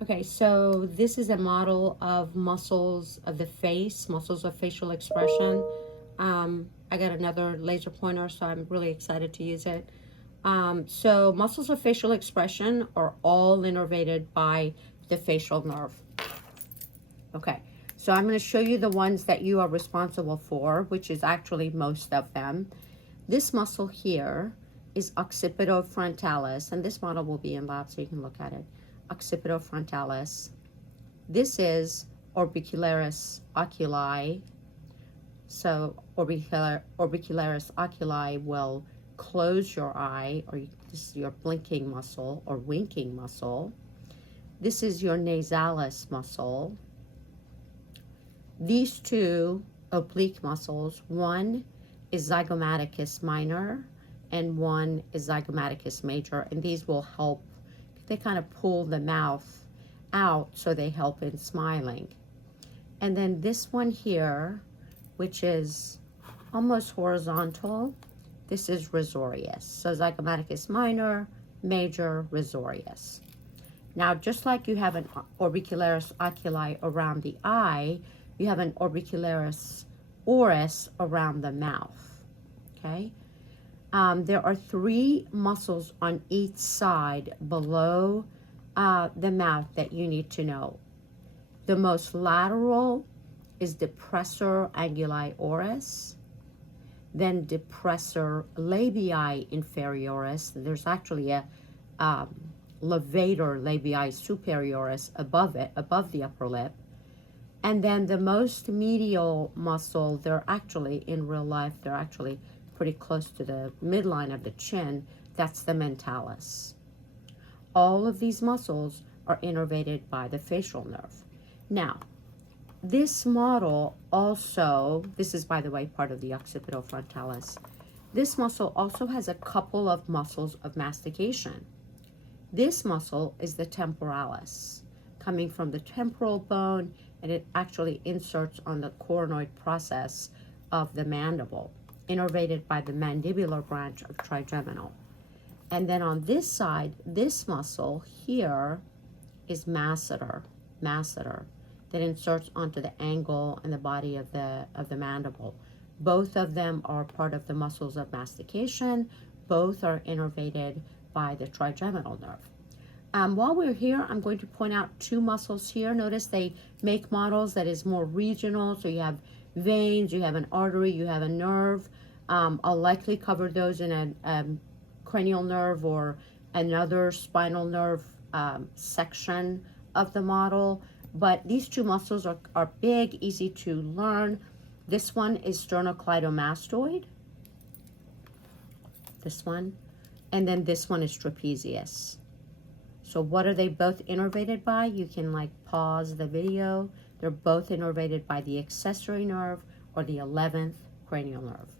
Okay, so this is a model of muscles of the face, muscles of facial expression. I got another laser pointer, so I'm really excited to use it. So muscles of facial expression are all innervated by the facial nerve. Okay, so I'm going to show you the ones that you are responsible for, which is actually most of them. This muscle here is occipitofrontalis, and this model will be in lab so you can look at it. Occipitofrontalis. This is orbicularis oculi. So orbicularis oculi will close your eye, or this is your blinking muscle or winking muscle. This is your nasalis muscle. These two oblique muscles, one is zygomaticus minor and one is zygomaticus major, and these will help, they kind of pull the mouth out, so they help in smiling. And then this one here, which is almost horizontal, this is risorius. So zygomaticus minor, major, risorius. Now, just like you have an orbicularis oculi around the eye, you have an orbicularis oris around the mouth, okay? There are three muscles on each side below the mouth that you need to know. The most lateral is depressor anguli oris, then depressor labii inferioris. There's actually a levator labii superioris above it, above the upper lip. And then the most medial muscle, they're actually, in real life, they're actually pretty close to the midline of the chin. That's the mentalis. All of these muscles are innervated by the facial nerve. Now, this model also, this is, by the way, part of the occipitofrontalis. This muscle also has a couple of muscles of mastication. This muscle is the temporalis, coming from the temporal bone, and it actually inserts on the coronoid process of the mandible, innervated by the mandibular branch of trigeminal. And then on this side, this muscle here is masseter, that inserts onto the angle and the body of the mandible. Both of them are part of the muscles of mastication. Both are innervated by the trigeminal nerve. While we're here, I'm going to point out two muscles here. Notice they make models that is more regional. So you have veins, you have an artery, you have a nerve. I'll likely cover those in a cranial nerve or another spinal nerve section of the model. But these two muscles are big, easy to learn. This one is sternocleidomastoid. This one. And then this one is trapezius. So what are they both innervated by? You can like pause the video. They're both innervated by the accessory nerve or the 11th cranial nerve.